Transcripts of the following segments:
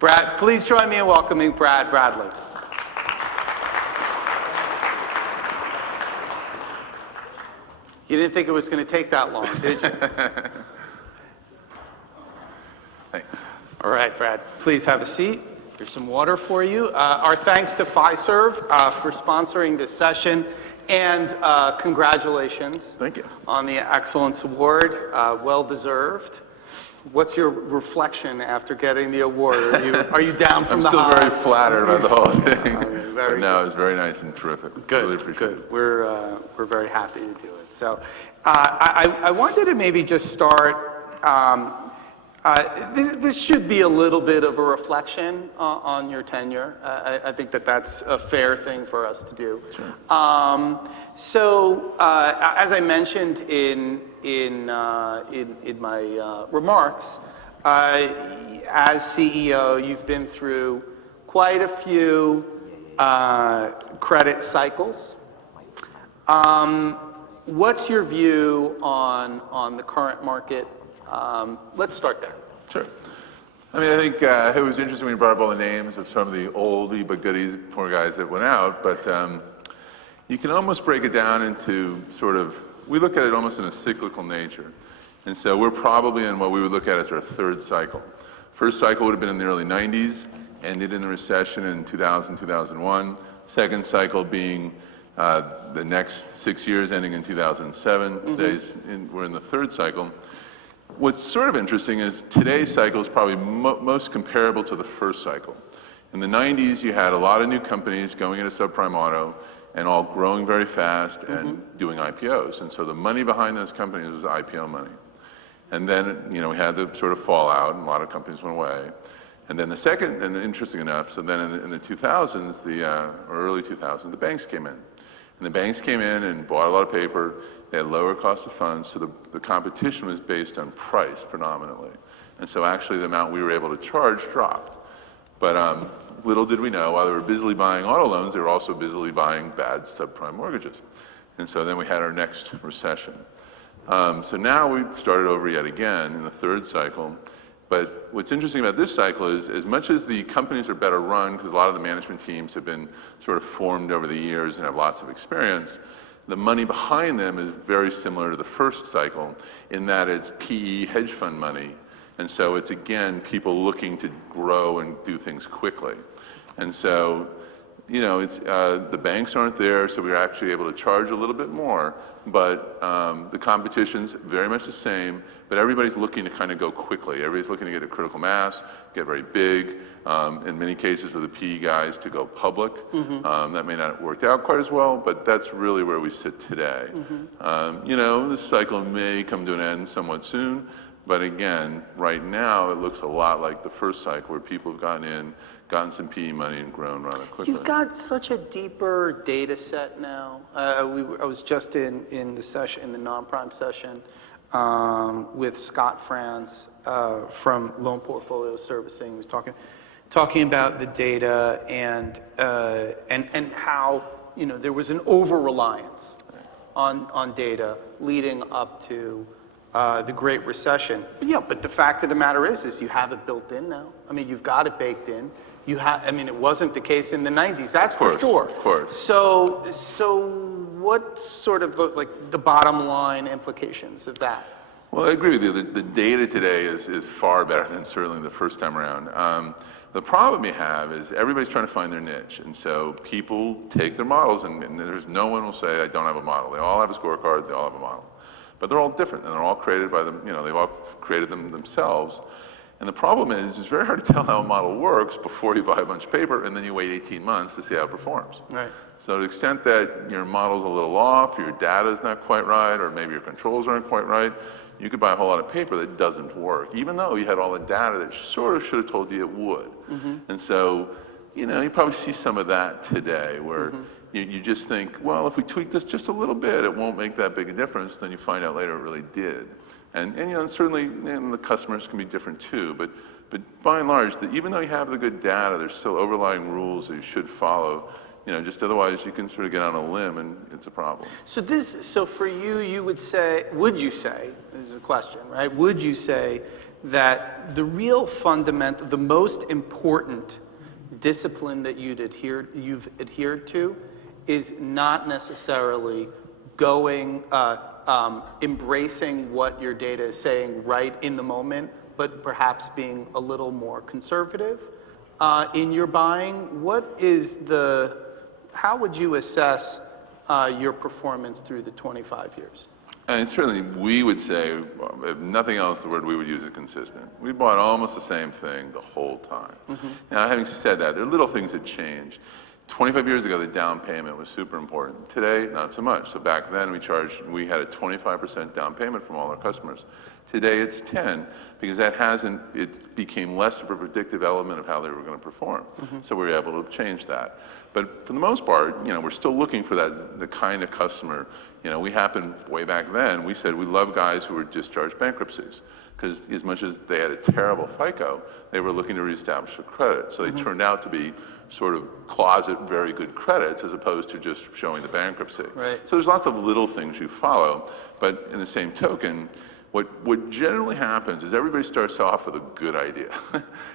Brad, please join me in welcoming Brad Bradley. You didn't think it was going to take that long, did you? Thanks. All right, Brad, please have a seat. Here's some water for you. Our thanks to Fiserv for sponsoring this session, and congratulations. Thank you. On the Excellence Award, well deserved. What's your reflection after getting the award? Are you down from the high? I'm still very flattered about the whole thing. Very but no, it was very nice and terrific. Good, really appreciate good. it. We're very happy to do it. So I wanted to maybe just start, this should be a little bit of a reflection on your tenure. I think that's a fair thing for us to do. Sure. As I mentioned in my remarks, as CEO, you've been through quite a few credit cycles. What's your view on the current market? Let's start there. Sure. I mean, I think it was interesting when you brought up all the names of some of the oldie but goodies, poor guys that went out, but you can almost break it down into sort of, we look at it almost in a cyclical nature. And so we're probably in what we would look at as our third cycle. First cycle would have been in the early 90s, ended in the recession in 2000, 2001. Second cycle being the next 6 years, ending in 2007. We're in the third cycle. What's sort of interesting is today's cycle is probably most comparable to the first cycle. In the 90s, you had a lot of new companies going into subprime auto and all growing very fast and doing IPOs. And so the money behind those companies was IPO money. And then, we had the sort of fallout and a lot of companies went away. And then the second, and interesting enough, so then in the 2000s, or early 2000s, the banks came in. And the banks came in and bought a lot of paper. They had lower cost of funds, so the competition was based on price predominantly. And so actually the amount we were able to charge dropped. But little did we know, while they were busily buying auto loans, they were also busily buying bad subprime mortgages. And so then we had our next recession. So now we've started over yet again in the third cycle. But what's interesting about this cycle is, as much as the companies are better run, because a lot of the management teams have been sort of formed over the years and have lots of experience, the money behind them is very similar to the first cycle in that it's PE hedge fund money. And so it's, again, people looking to grow and do things quickly. And so, it's, the banks aren't there, so we're actually able to charge a little bit more. But the competition's very much the same, but everybody's looking to kind of go quickly. Everybody's looking to get a critical mass, get very big, in many cases for the PE guys to go public. That may not have worked out quite as well, but that's really where we sit today. This cycle may come to an end somewhat soon, but again, right now it looks a lot like the first cycle where people have gotten some PE money and grown rather quickly. You've got such a deeper data set now. I was just in the session, in the non-prime session, with Scott France from Loan Portfolio Servicing. He was talking about the data and how there was an over-reliance on data leading up to the Great Recession. But the fact of the matter is you have it built in now. I mean, you've got it baked in. It wasn't the case in the 90s, that's for sure. Of course. So what sort of the bottom line implications of that? Well, I agree with you. The data today is far better than certainly the first time around. The problem you have is everybody's trying to find their niche. And so people take their models and there's no one will say, I don't have a model. They all have a scorecard, they all have a model. But they're all different and they're all created by them, they've all created them themselves. And the problem is, it's very hard to tell how a model works before you buy a bunch of paper and then you wait 18 months to see how it performs. Right. So to the extent that your model's a little off, your data's not quite right, or maybe your controls aren't quite right, you could buy a whole lot of paper that doesn't work, even though you had all the data that sort of should have told you it would. And so, you probably see some of that today where you just think, well, if we tweak this just a little bit, it won't make that big a difference. Then you find out later it really did. And certainly the customers can be different too, but by and large, even though you have the good data, there's still overlying rules that you should follow. Just otherwise you can sort of get on a limb and it's a problem. So for you, would you say, this is a question, right? Would you say that the real fundamental, the most important discipline that you've adhered to is not necessarily going, embracing what your data is saying right in the moment, but perhaps being a little more conservative in your buying. How would you assess your performance through the 25 years? And certainly, we would say, if nothing else, the word we would use is consistent. We bought almost the same thing the whole time. Now, having said that, there are little things that changed. 25 years ago, the down payment was super important. Today, not so much. So back then, we had a 25% down payment from all our customers. Today, it's 10, because it became less of a predictive element of how they were going to perform. So we were able to change that. But for the most part, we're still looking for the kind of customer. We happened way back then, we said we love guys who were discharged bankruptcies, because as much as they had a terrible FICO, they were looking to reestablish their credit. So they turned out to be sort of closet very good credits as opposed to just showing the bankruptcy. Right. So there's lots of little things you follow, but in the same token, what generally happens is everybody starts off with a good idea.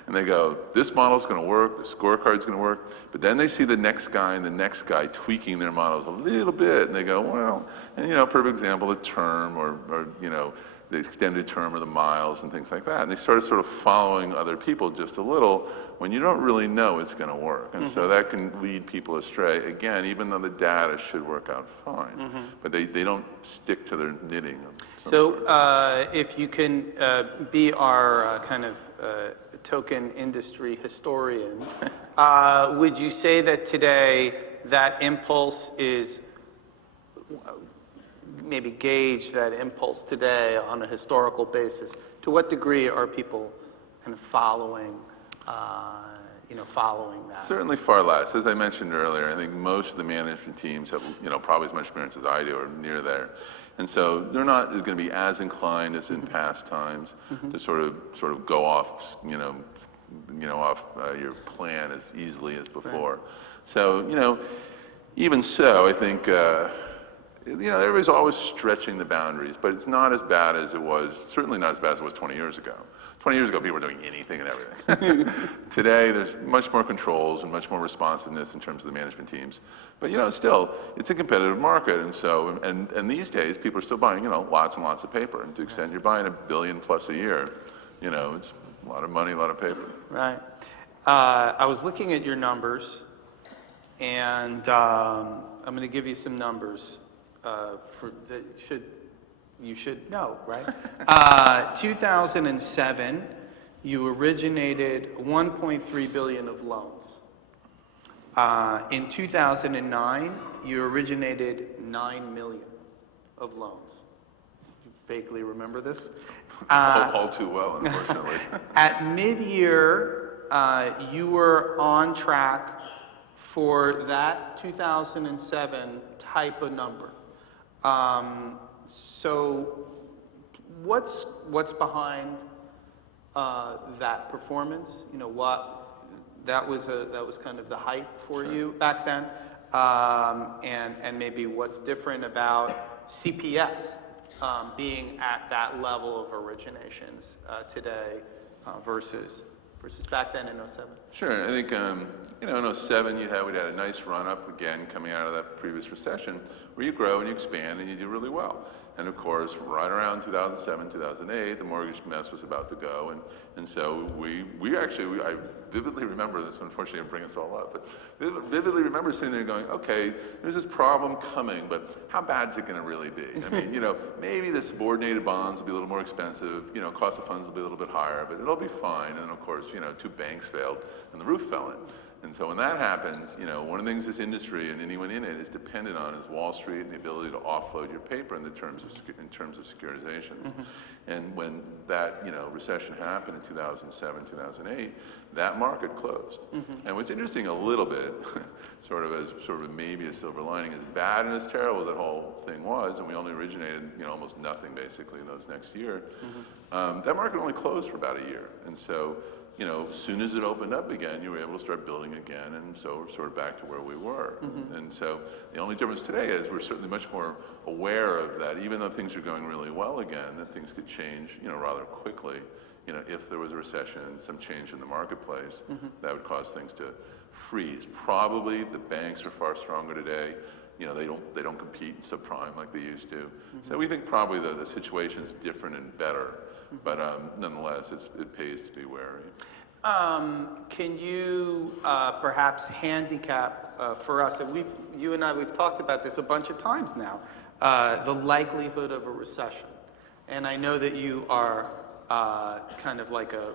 And they go, this model's going to work, the scorecard's going to work, but then they see the next guy and the next guy tweaking their models a little bit, and they go, well, and perfect example, the term or the extended term or the miles and things like that. And they started sort of following other people just a little when you don't really know it's going to work. And so that can lead people astray, again, even though the data should work out fine. But they don't stick to their knitting. So if you can be our kind of token industry historian, would you say that today that impulse is, maybe gauge that impulse today on a historical basis? To what degree are people kind of following that? Certainly far less. As I mentioned earlier, I think most of the management teams have, probably as much experience as I do or near there. And so they're not going to be as inclined as in past times to sort of go off, off your plan as easily as before. Right. So, even so, I think, everybody's always stretching the boundaries, but it's not as bad as it was, certainly not as bad as it was 20 years ago. 20 years ago, people were doing anything and everything. Today, there's much more controls and much more responsiveness in terms of the management teams. But, still, it's a competitive market. And so, and these days, people are still buying, lots and lots of paper. And to the extent you're buying $1 billion plus a year, it's a lot of money, a lot of paper. Right. I was looking at your numbers, and I'm going to give you some numbers you should know, right? 2007, you originated 1.3 billion of loans. In 2009, you originated 9 million of loans. You vaguely remember this? All too well, unfortunately. At mid-year, you were on track for that 2007 type of number. So what's behind that performance? That was kind of the height for you back then, and maybe what's different about CPS being at that level of originations today versus back then in 07. Sure, I think in 07 we'd had a nice run up again coming out of that previous recession where you grow and you expand and you do really well. And of course, right around 2007, 2008, the mortgage mess was about to go, and so I vividly remember this. Unfortunately, I bring us all up, but vividly remember sitting there going, okay, there's this problem coming, but how bad is it going to really be? I mean, maybe the subordinated bonds will be a little more expensive, cost of funds will be a little bit higher, but it'll be fine. And then of course, 2 banks failed and the roof fell in. And so when that happens, one of the things this industry and anyone in it is dependent on is Wall Street and the ability to offload your paper in terms of securitizations. And when that recession happened in 2007, 2008, that market closed. And what's interesting a little bit, sort of maybe a silver lining, as bad and as terrible as that whole thing was, and we only originated almost nothing basically in those next year, that market only closed for about a year. And so as soon as it opened up again, you were able to start building again, and so we're sort of back to where we were. And so the only difference today is we're certainly much more aware of that, even though things are going really well again, that things could change, rather quickly, if there was a recession, some change in the marketplace, that would cause things to freeze. Probably the banks are far stronger today. They don't compete in subprime like they used to. So we think probably the situation's different and better, but nonetheless, it pays to be wary. Can you perhaps handicap for us, and you and I, we've talked about this a bunch of times now, the likelihood of a recession? And I know that you are kind of like a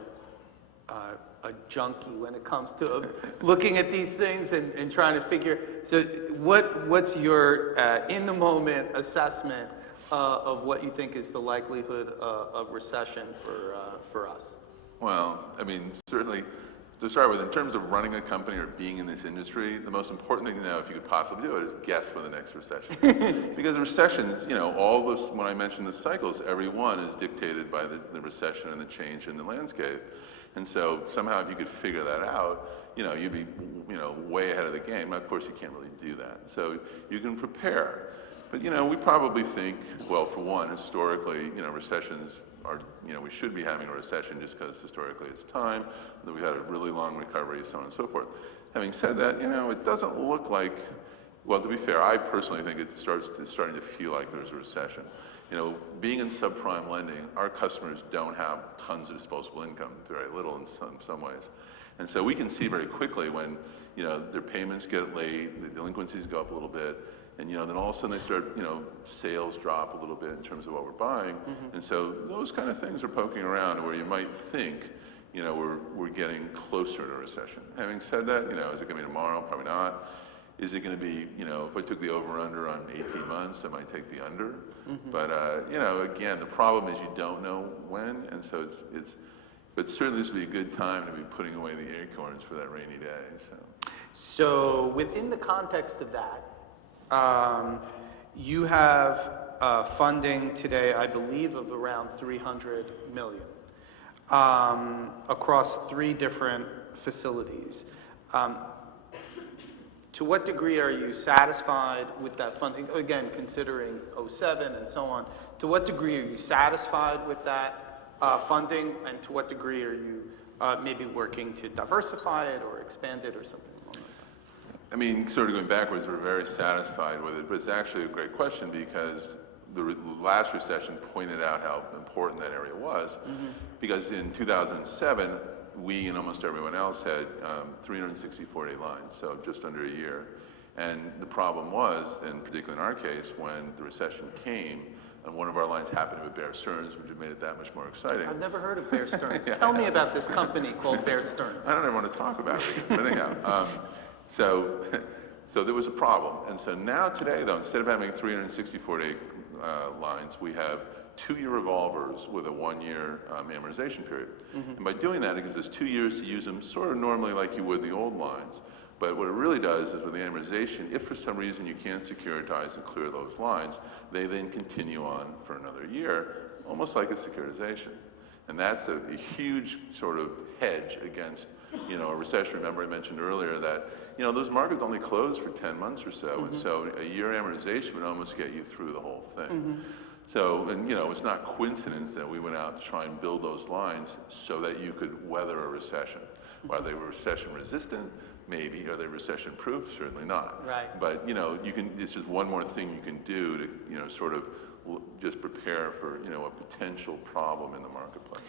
junkie when it comes to looking at these things and trying to figure. So what's your in the moment assessment of what you think is the likelihood of recession for us? Well, I mean, certainly, to start with, in terms of running a company or being in this industry, the most important thing to know, if you could possibly do it, is guess when the next recession. Because recessions, all this, when I mentioned the cycles, every one is dictated by the recession and the change in the landscape. And so somehow, if you could figure that out, you'd be, way ahead of the game. Now, of course, you can't really do that. So you can prepare. But, we probably think, well, for one, historically, recessions are, we should be having a recession just because historically it's time, that we've had a really long recovery, so on and so forth. Having said that, it doesn't look like, well, to be fair, I personally think it's starting to feel like there's a recession. Being in subprime lending, our customers don't have tons of disposable income, very little in some ways. And so we can see very quickly when, their payments get late, the delinquencies go up a little bit, and then all of a sudden they start, sales drop a little bit in terms of what we're buying. And so those kind of things are poking around where you might think, we're getting closer to a recession. Having said that, is it going to be tomorrow? Probably not. Is it going to be, if I took the over-under on 18 months, I might take the under. But, again, the problem is you don't know when, and so but certainly this would be a good time to be putting away the acorns for that rainy day. So within the context of that, you have funding today, I believe, of around $300 million across 3 different facilities. To what degree are you satisfied with that funding? Again, considering '07 and so on, to what degree are you satisfied with that funding, and to what degree are you maybe working to diversify it or expand it or something along those lines? I mean, sort of going backwards, we're very satisfied with it, but it's actually a great question because the last recession pointed out how important that area was. Because in 2007, we and almost everyone else had 364-day lines, so just under a year. And the problem was, and particularly in our case, when the recession came, and one of our lines happened with Bear Stearns, which made it that much more exciting. I've never heard of Bear Stearns. Tell me about this company called Bear Stearns. I don't ever want to talk about it, but anyhow. So there was a problem. And so now today, though, instead of having 364-day lines, we have 2-year revolvers with a 1-year amortization period. And by doing that, it gives us 2 years to use them sort of normally like you would the old lines. But what it really does is with the amortization, if for some reason you can't securitize and clear those lines, they then continue on for another year, almost like a securitization. And that's a huge sort of hedge against, a recession. Remember I mentioned earlier that, those markets only close for 10 months or so, and so a year amortization would almost get you through the whole thing. So, and it's not coincidence that we went out to try and build those lines so that you could weather a recession. Are they recession resistant? Maybe. Are they recession proof? Certainly not. Right. But, it's just one more thing you can do to, sort of just prepare for, a potential problem in the marketplace.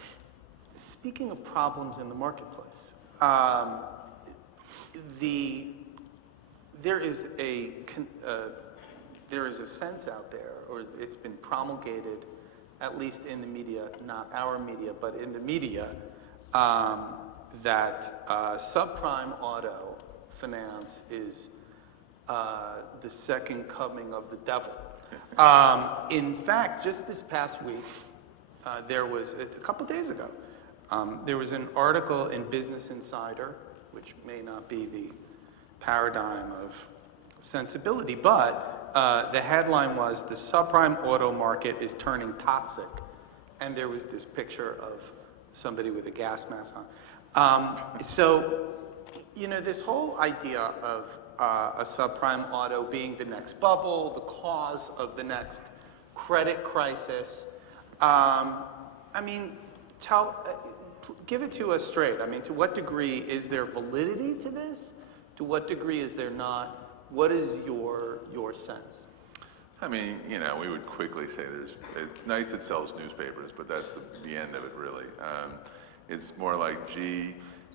Speaking of problems in the marketplace, there is a sense out there, or it's been promulgated, at least in the media, not our media, but in the media, that subprime auto finance is the second coming of the devil. In fact, just this past week, there was, a couple days ago, there was an article in Business Insider, which may not be the paradigm of sensibility, but the headline was, "The subprime auto market is turning toxic." And there was this picture of somebody with a gas mask on. So, this whole idea of a subprime auto being the next bubble, the cause of the next credit crisis, give it to us straight. I mean, to what degree is there validity to this? To what degree is there not? What is your sense? I mean, you know, we would quickly say it's nice it sells newspapers, but that's the end of it, really. It's more like, gee,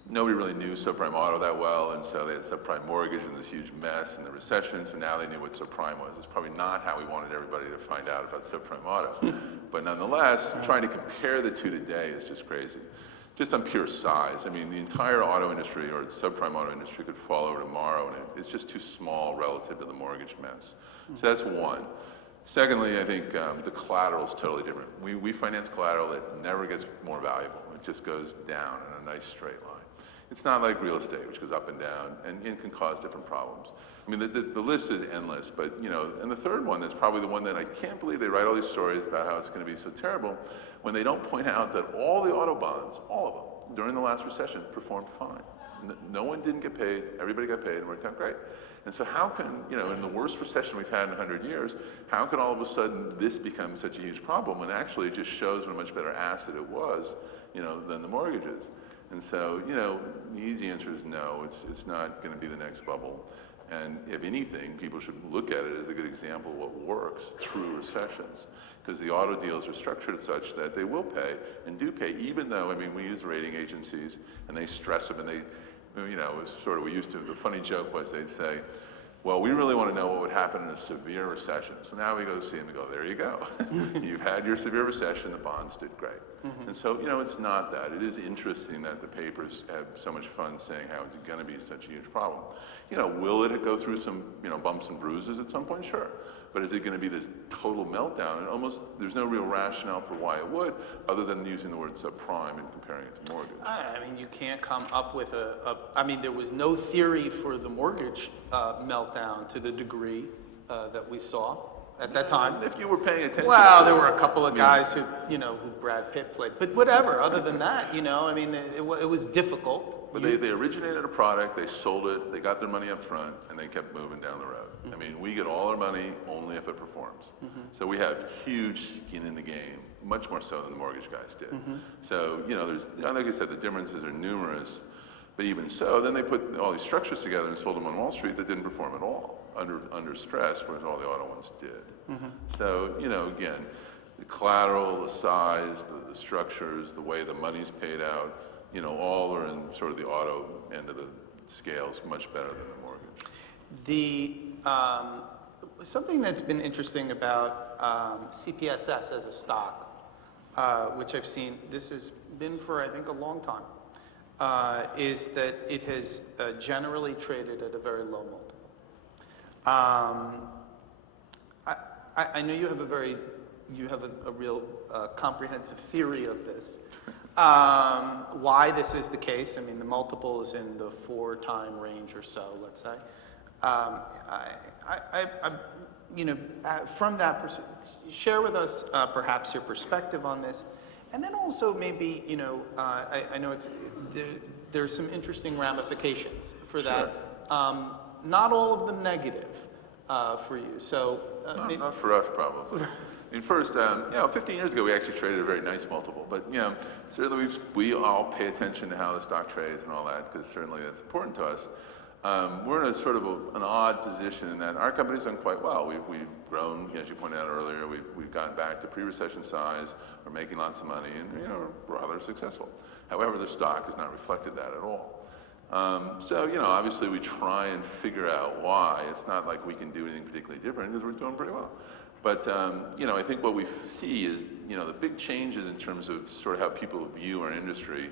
nobody really knew subprime auto that well, and so they had subprime mortgage and this huge mess and the recession, so now they knew what subprime was. It's probably not how we wanted everybody to find out about subprime auto. But nonetheless, trying to compare the two today is just crazy. Just on pure size. I mean, the entire auto industry or the subprime auto industry could fall over tomorrow, and it's just too small relative to the mortgage mess. So that's one. Secondly, I think the collateral is totally different. We finance collateral that never gets more valuable. It just goes down in a nice straight line. It's not like real estate, which goes up and down and can cause different problems. I mean, the list is endless, but, you know, and the third one that's probably the one that I can't believe they write all these stories about how it's going to be so terrible when they don't point out that all the auto bonds, all of them, during the last recession performed fine. No one didn't get paid, everybody got paid, and worked out great. And so how can, you know, in the worst recession we've had in 100 years, how could all of a sudden this become such a huge problem when actually it just shows what a much better asset it was, you know, than the mortgages? And so, you know, the easy answer is no, it's not going to be the next bubble. And if anything, people should look at it as a good example of what works through recessions. Because the auto deals are structured such that they will pay and do pay, even though, I mean, we use rating agencies and they stress them and they, you know, it was sort of, we used to, the funny joke was they'd say, well, we really want to know what would happen in a severe recession. So now we go see them and go, there you go. You've had your severe recession, the bonds did great. And so, you know, it's not that. It is interesting that the papers have so much fun saying how it's going to be such a huge problem. You know, will it go through some, you know, bumps and bruises at some point? Sure. But is it going to be this total meltdown? And almost, there's no real rationale for why it would, other than using the word subprime and comparing it to mortgage. I mean, you can't come up with I mean, there was no theory for the mortgage meltdown to the degree that we saw at that time. If you were paying attention. Well, there were a couple of guys who, you know, who Brad Pitt played, but whatever, other than that, you know, I mean, it was difficult. But they originated a product, they sold it, they got their money up front, and they kept moving down the road. I mean, we get all our money only if it performs. So we have huge skin in the game, much more so than the mortgage guys did. So, you know, there's, like I said, the differences are numerous, but even so, then they put all these structures together and sold them on Wall Street that didn't perform at all under stress, whereas all the auto ones did. So, you know, again, the collateral, the size, the structures, the way the money's paid out, you know, all are in sort of the auto end of the scales much better than the mortgage. Something that's been interesting about CPSS as a stock, which I've seen, this has been for I think a long time, is that it has generally traded at a very low multiple. I know you have a real comprehensive theory of this. Why this is the case? I mean, the multiple is in the 4-time range or so, let's say. You know, from that, share with us perhaps your perspective on this, and then also maybe, you know, I know there's some interesting ramifications for that. Not all of them negative for you. So not for us, probably. I mean, first, you know, 15 years ago, we actually traded a very nice multiple. But, you know, certainly we all pay attention to how the stock trades and all that, because certainly that's important to us. We're in a sort of an odd position in that our company's done quite well. We've grown, as you pointed out earlier, we've gotten back to pre-recession size, we're making lots of money, and, you know, we're rather successful. However, the stock has not reflected that at all. So, you know, obviously we try and figure out why. It's not like we can do anything particularly different, because we're doing pretty well. But, you know, I think what we see is, you know, the big changes in terms of sort of how people view our industry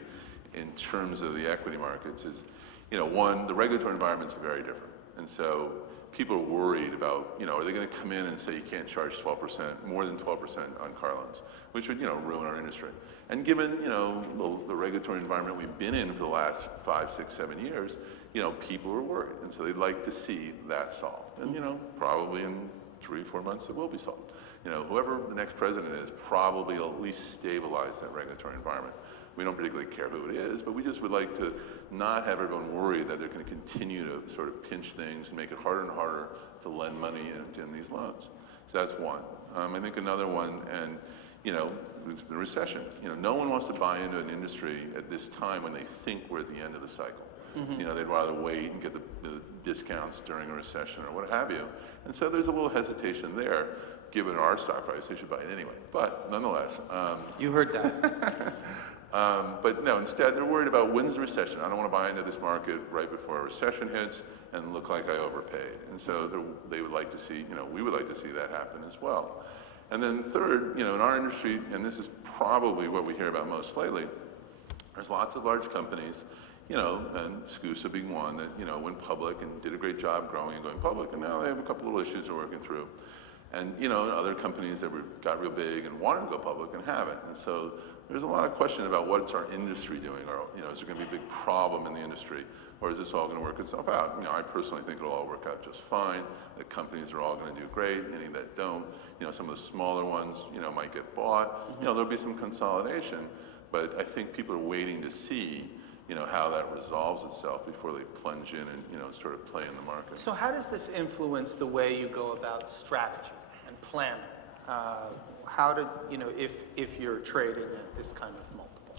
in terms of the equity markets is, you know, one, the regulatory environments are very different. And so people are worried about, you know, are they going to come in and say you can't charge 12%, more than 12% on car loans, which would, you know, ruin our industry. And given, you know, the regulatory environment we've been in for the last 5, 6, 7 years, you know, people are worried. And so they'd like to see that solved. And, you know, probably in 3 or 4 months it will be solved. You know, whoever the next president is probably will at least stabilize that regulatory environment. We don't particularly care who it is, but we just would like to not have everyone worry that they're going to continue to sort of pinch things and make it harder and harder to lend money in these loans. So that's one. I think another one, and you know, it's the recession. You know, no one wants to buy into an industry at this time when they think we're at the end of the cycle. You know, they'd rather wait and get the discounts during a recession or what have you. And so there's a little hesitation there. Given our stock price, they should buy it anyway. But nonetheless. You heard that. But no, instead they're worried about when's the recession. I don't want to buy into this market right before a recession hits and look like I overpaid. And so they would like to see, you know, we would like to see that happen as well. And then third, you know, in our industry, and this is probably what we hear about most lately, there's lots of large companies, you know, and SCUSA being one that, you know, went public and did a great job growing and going public, and now they have a couple little issues they're working through. And, you know, other companies that got real big and wanted to go public and haven't. And so there's a lot of question about what's our industry doing, or, you know, is there going to be a big problem in the industry, or is this all going to work itself out? You know, I personally think it'll all work out just fine. The companies are all going to do great. Any that don't, you know, some of the smaller ones, you know, might get bought. You know, there'll be some consolidation, but I think people are waiting to see, you know, how that resolves itself before they plunge in and, you know, sort of play in the market. So how does this influence the way you go about strategy and planning? How do, you know, if you're trading at this kind of multiple?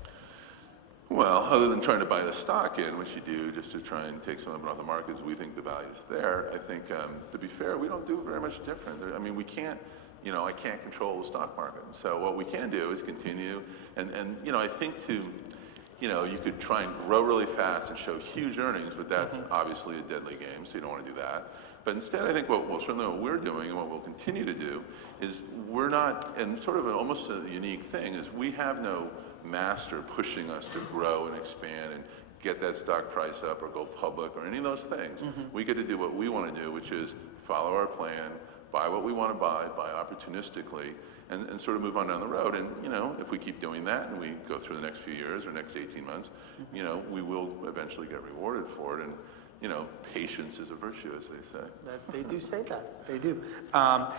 Well, other than trying to buy the stock in, which you do just to try and take some of it off the market because we think the value's there, I think, to be fair, we don't do very much different. I mean, we can't, you know, I can't control the stock market. So what we can do is continue, and you know, I think you know, you could try and grow really fast and show huge earnings, but that's obviously a deadly game, so you don't want to do that. But instead, I think certainly what we're doing and what we'll continue to do is we're not, and sort of almost a unique thing, is we have no master pushing us to grow and expand and get that stock price up or go public or any of those things. We get to do what we want to do, which is follow our plan, buy what we want to buy opportunistically, and sort of move on down the road. And, you know, if we keep doing that and we go through the next few years or next 18 months, you know, we will eventually get rewarded for it. And, you know, patience is a virtue, as they say. They do say that. They do. I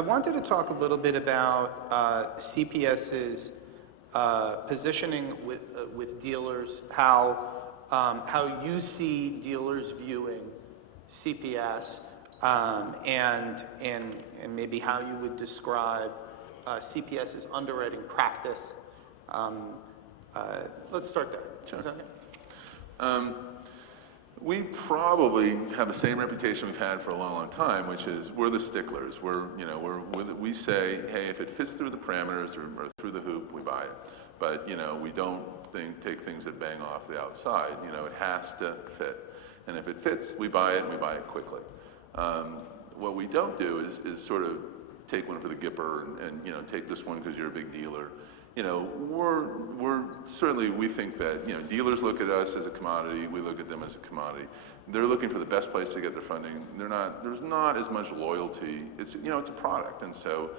wanted to talk a little bit about CPS's positioning with dealers, how you see dealers viewing CPS, and maybe how you would describe CPS's underwriting practice. Let's start there. Sure. Is that okay? We probably have the same reputation we've had for a long, long time, which is we're the sticklers. We say, hey, if it fits through the parameters or through the hoop, we buy it. But, you know, we don't take things that bang off the outside. You know, it has to fit. And if it fits, we buy it, and we buy it quickly. What we don't do is sort of take one for the Gipper and you know, take this one because you're a big dealer. You know, we're certainly, we think that, you know, dealers look at us as a commodity, we look at them as a commodity. They're looking for the best place to get their funding. There's not as much loyalty. It's, you know, it's a product. And so,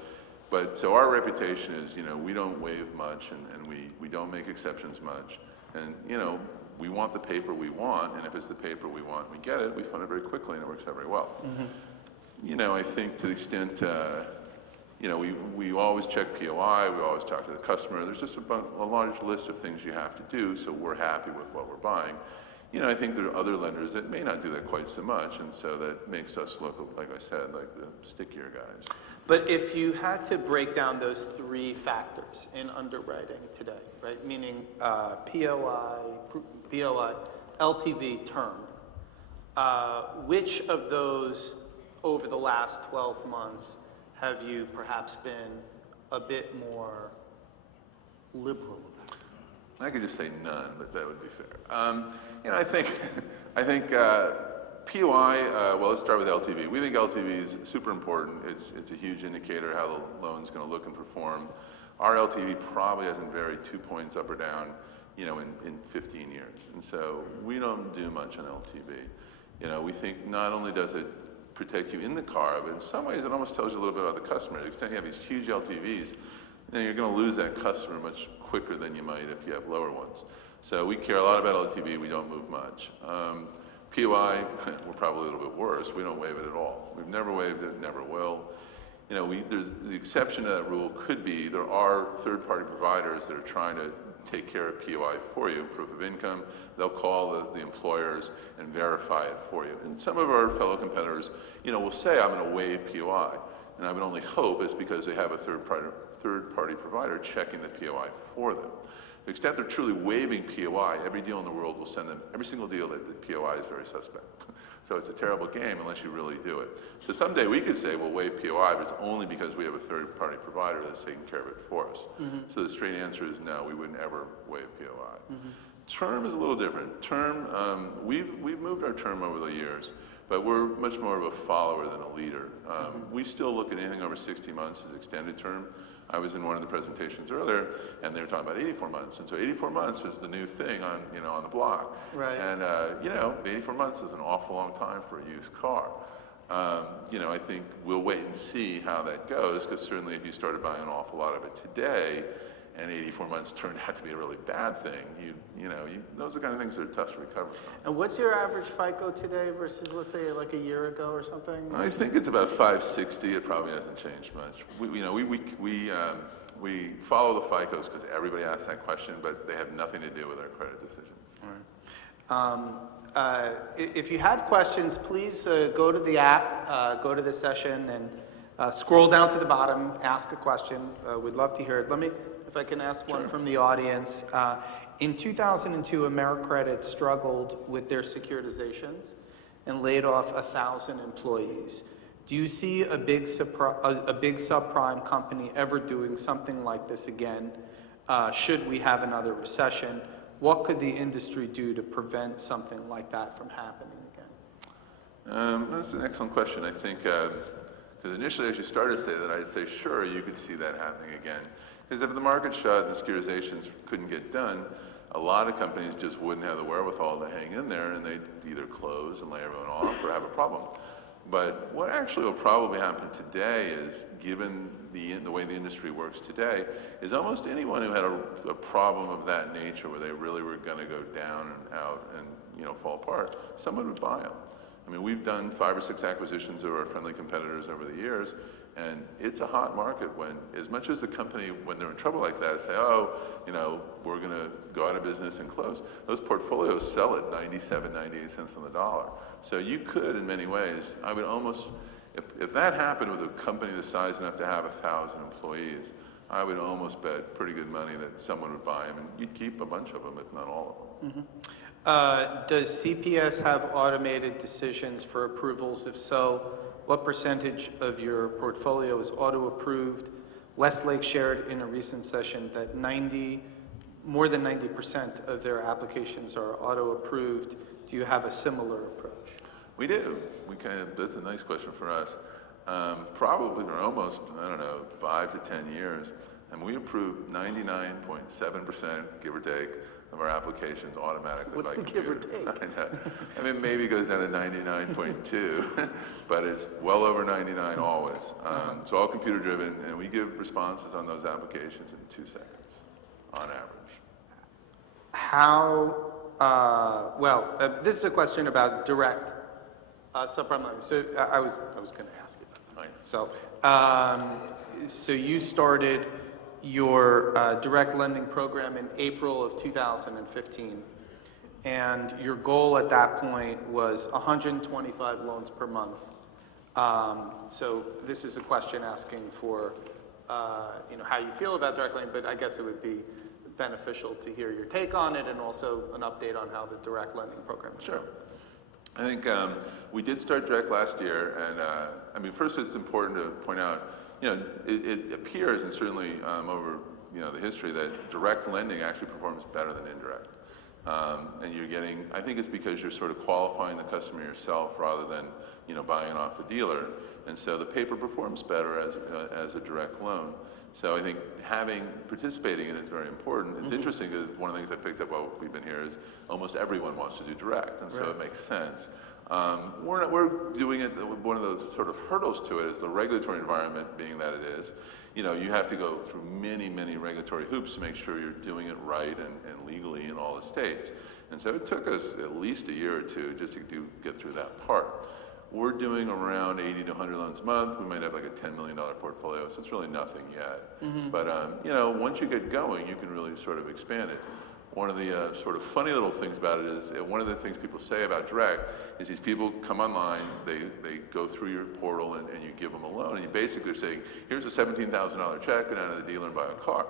so our reputation is, you know, we don't waive much and we don't make exceptions much. And, you know, we want the paper we want, and if it's the paper we want, we get it, we fund it very quickly, and it works out very well. You know, I think to the extent, you know, we always check POI, we always talk to the customer. There's just a large list of things you have to do, so we're happy with what we're buying. You know, I think there are other lenders that may not do that quite so much, and so that makes us look, like I said, like the stickier guys. But if you had to break down those three factors in underwriting today, right, meaning POI, LTV, term, which of those over the last 12 months have you perhaps been a bit more liberal about? I could just say none, but that would be fair. You know, I think POI, well, let's start with LTV. We think LTV is super important. It's a huge indicator how the loan's going to look and perform. Our LTV probably hasn't varied 2 points up or down, you know, in 15 years. And so we don't do much on LTV. You know, we think not only does it protect you in the car, but in some ways it almost tells you a little bit about the customer. To the extent you have these huge LTVs, then you're going to lose that customer much quicker than you might if you have lower ones. So we care a lot about LTV. We don't move much. POI, we're probably a little bit worse. We don't waive it at all. We've never waived it, never will. You know, there's the exception to that rule could be there are third-party providers that are trying to take care of POI for you, proof of income. They'll call the employers and verify it for you. And some of our fellow competitors, you know, will say, I'm going to waive POI. and I would only hope it's because they have a third-party provider checking the POI for them. To the extent they're truly waiving POI, every deal in the world will send them, every single deal that the POI is very suspect. So it's a terrible game unless you really do it. So someday we could say we'll waive POI, but it's only because we have a third-party provider that's taking care of it for us. So the straight answer is no, we wouldn't ever waive POI. Term is a little different. Term, we've moved our term over the years, but we're much more of a follower than a leader. We still look at anything over 60 months as extended term. I was in one of the presentations earlier, and they were talking about 84 months. And so 84 months is the new thing on, on the block. Right. And, 84 months is an awful long time for a used car. I think we'll wait and see how that goes, because certainly if you started buying an awful lot of it today, and 84 months turned out to be a really bad thing, those are the kind of things that are tough to recover from. And what's your average FICO today versus, let's say, like a year ago or something? I think it's about 560. It probably hasn't changed much. We follow the FICOs because everybody asks that question, but they have nothing to do with our credit decisions. All right. If you have questions, please go to the app, go to the session, and scroll down to the bottom, ask a question. We'd love to hear it. If I can ask one from the audience. In 2002, AmeriCredit struggled with their securitizations and laid off 1,000 employees. Do you see a big subprime company ever doing something like this again? Should we have another recession? What could the industry do to prevent something like that from happening again? That's an excellent question. I think, because initially as you started to say that, I'd say, sure, you could see that happening again. Because if the market shut and the securitizations couldn't get done, a lot of companies just wouldn't have the wherewithal to hang in there, and they'd either close and lay everyone off or have a problem. But what actually will probably happen today is, given the way the industry works today, is almost anyone who had a problem of that nature where they really were going to go down and out and fall apart, someone would buy them. I mean, we've done 5 or 6 acquisitions of our friendly competitors over the years, and it's a hot market when, as much as the company, when they're in trouble like that, say, we're going to go out of business and close, those portfolios sell at 97, 98 cents on the dollar. So you could, in many ways, I would almost, if that happened with a company the size enough to have 1,000 employees, I would almost bet pretty good money that someone would buy them, and you'd keep a bunch of them, if not all of them. Does CPS have automated decisions for approvals? If so, what percentage of your portfolio is auto-approved? Westlake shared in a recent session that more than 90% of their applications are auto-approved. Do you have a similar approach? We do. That's a nice question for us. Probably for almost, 5 to 10 years, and we approved 99.7%, give or take, of our applications automatically. What's the computer. give or take? I know. I mean, maybe it goes down to 99.2, but it's well over 99 always. So all computer driven, and we give responses on those applications in 2 seconds, on average. This is a question about direct subprime lending. So I was going to ask you about that. So you started your direct lending program in April of 2015, and your goal at that point was 125 loans per month. So this is a question asking for how you feel about direct lending, but I guess it would be beneficial to hear your take on it and also an update on how the direct lending program is going. I think we did start direct last year, and first it's important to point out, it appears, and certainly over the history, that direct lending actually performs better than indirect. And you're getting, I think it's because you're sort of qualifying the customer yourself rather than buying off the dealer, and so the paper performs better as a direct loan. So I think participating in it is very important. It's interesting because one of the things I picked up while we've been here is almost everyone wants to do direct, and so it makes sense. We're doing it, one of the sort of hurdles to it is the regulatory environment being that it is. You have to go through many, many regulatory hoops to make sure you're doing it right and legally in all the states. And so it took us at least a year or two just to get through that part. We're doing around 80 to 100 loans a month. We might have like a $10 million portfolio, so it's really nothing yet. But once you get going, you can really sort of expand it. one of the sort of funny little things about it is, one of the things people say about direct is these people come online, they go through your portal and you give them a loan, and you basically are saying, here's a $17,000 check, go down to the dealer and buy a car.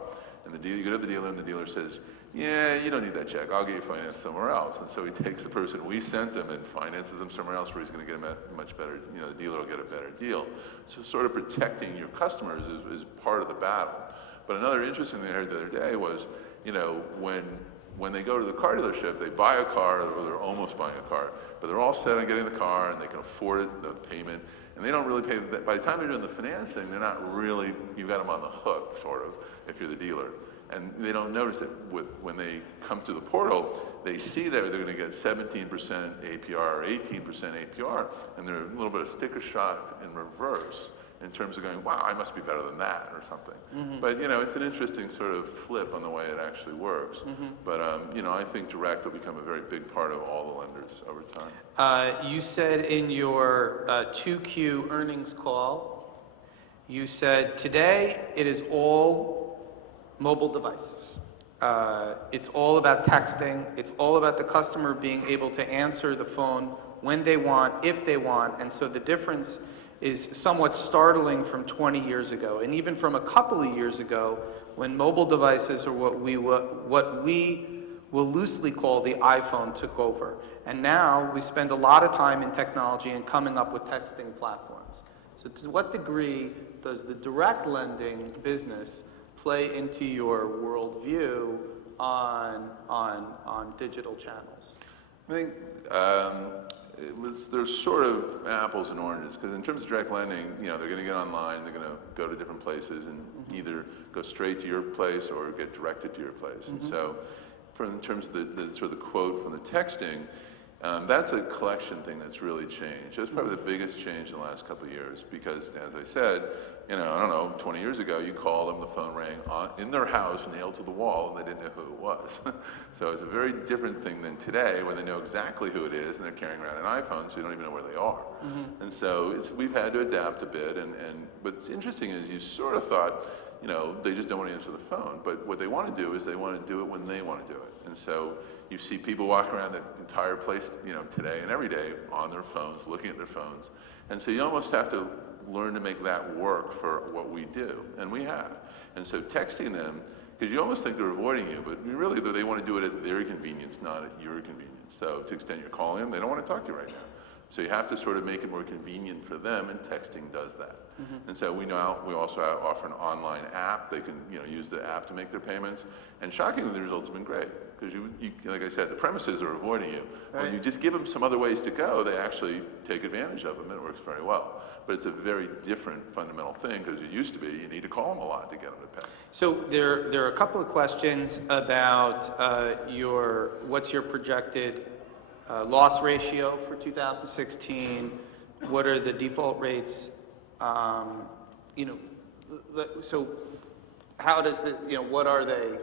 And you go to the dealer and the dealer says, yeah, you don't need that check, I'll get you financed somewhere else. And so he takes the person we sent him and finances him somewhere else where he's going to get a much better, the dealer will get a better deal. So sort of protecting your customers is part of the battle. But another interesting thing I heard the other day was, when they go to the car dealership, they buy a car, or they're almost buying a car, but they're all set on getting the car and they can afford it, the payment, and they don't really pay. By the time they're doing the financing, they're not really, you've got them on the hook, sort of, if you're the dealer. And they don't notice it when they come to the portal, they see that they're going to get 17% APR or 18% APR, and they're a little bit of sticker shock in reverse, in terms of going, wow, I must be better than that, or something. But, it's an interesting sort of flip on the way it actually works. But, I think direct will become a very big part of all the lenders over time. You said in your 2Q earnings call, you said, today it is all mobile devices. It's all about texting. It's all about the customer being able to answer the phone when they want, if they want. And so the difference is somewhat startling from 20 years ago, and even from a couple of years ago, when mobile devices, or what we will loosely call the iPhone, took over. And now we spend a lot of time in technology and coming up with texting platforms. So to what degree does the direct lending business play into your worldview on digital channels? I think there's sort of apples and oranges, because in terms of direct lending, they're going to get online, they're going to go to different places and either go straight to your place or get directed to your place. And so, in terms of the sort of the quote from the texting, that's a collection thing that's really changed. That's probably the biggest change in the last couple of years, because, as I said, I don't know, 20 years ago, you called them, the phone rang in their house, nailed to the wall, and they didn't know who it was. So it's a very different thing than today, when they know exactly who it is, and they're carrying around an iPhone, so you don't even know where they are. And so we've had to adapt a bit, and what's interesting is you sort of thought, they just don't want to answer the phone. But what they want to do is they want to do it when they want to do it. And so you see people walking around the entire place, today and every day on their phones, looking at their phones. And so you almost have to learn to make that work for what we do, and we have. And so texting them, because you almost think they're avoiding you, but really they want to do it at their convenience, not at your convenience. So to the extent you're calling them, they don't want to talk to you right now. So you have to sort of make it more convenient for them, and texting does that. And so we also offer an online app. They can use the app to make their payments. And shockingly, the results have been great, because like I said, the premises are avoiding you. Right. When you just give them some other ways to go, they actually take advantage of them, and it works very well. But it's a very different fundamental thing, because it used to be you need to call them a lot to get them to pay. So there are a couple of questions about what's your projected loss ratio for 2016. What are the default rates? So how does what are they,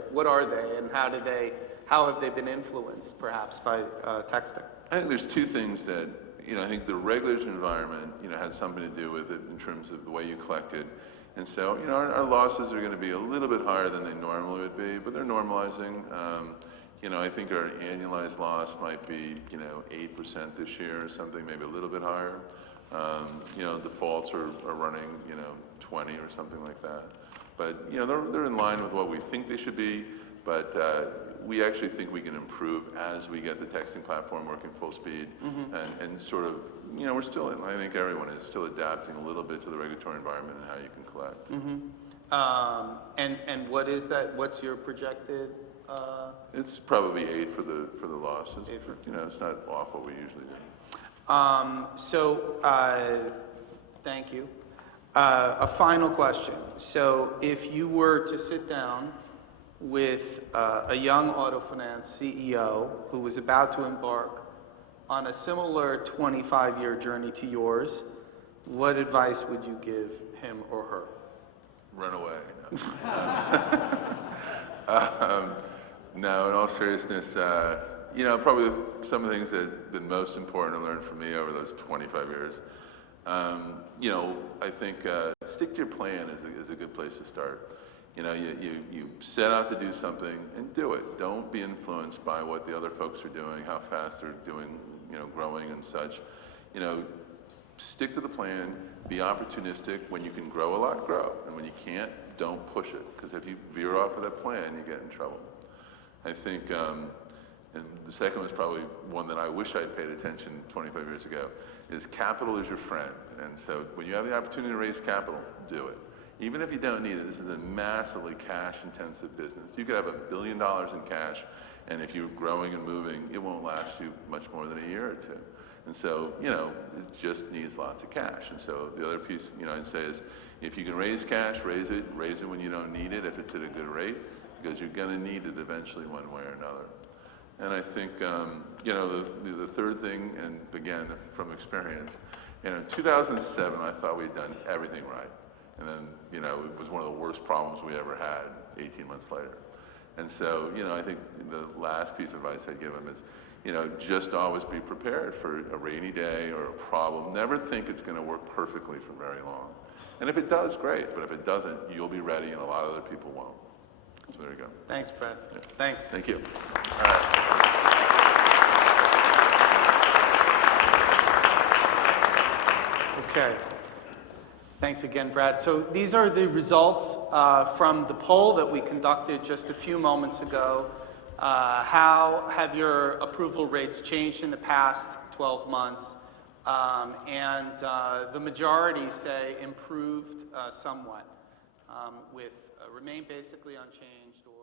and how have they been influenced perhaps by texting? I think there's two things that, I think the regulatory environment, had something to do with it in terms of the way you collected. And so, our losses are going to be a little bit higher than they normally would be, but they're normalizing. I think our annualized loss might be, 8% this year or something, maybe a little bit higher. Defaults are running, 20 or something like that. But, they're in line with what we think they should be, but we actually think we can improve as we get the texting platform working full speed. And sort of, we're still, I think everyone is still adapting a little bit to the regulatory environment and how you can collect. And what is that? What's your projected? It's probably 8 for the losses. It's not off what we usually do. Thank you. A final question. So if you were to sit down with a young auto finance CEO who was about to embark on a similar 25-year journey to yours, what advice would you give him or her? Run away. No, in all seriousness, probably some of the things that have been most important to learn from me over those 25 years, I think stick to your plan is a good place to start. You know, you set out to do something and do it. Don't be influenced by what the other folks are doing, how fast they're doing, you know, growing and such. You know, stick to the plan, be opportunistic. When you can grow a lot, grow. And when you can't, don't push it. Because if you veer off of that plan, you get in trouble. I think, and the second one is probably one that I wish I'd paid attention 25 years ago, is capital is your friend. And so when you have the opportunity to raise capital, do it. Even if you don't need it, this is a massively cash-intensive business. You could have $1 billion in cash, and if you're growing and moving, it won't last you much more than a year or two. And so, you know, it just needs lots of cash. And so the other piece, you know, I'd say is, if you can raise cash, raise it when you don't need it, if it's at a good rate, because you're going to need it eventually one way or another. And I think, you know, the third thing, and again, from experience, you know, in 2007, I thought we'd done everything right. And then, you know, it was one of the worst problems we ever had 18 months later. And so, you know, I think the last piece of advice I'd give them is, you know, just always be prepared for a rainy day or a problem. Never think it's going to work perfectly for very long. And if it does, great. But if it doesn't, you'll be ready, and a lot of other people won't. So there you go. Thanks, Fred. Yeah. Thanks. Thank you. All right. Okay. Thanks again, Brad. So these are the results from the poll that we conducted just a few moments ago. How have your approval rates changed in the past 12 months? The majority say improved somewhat, with remain basically unchanged or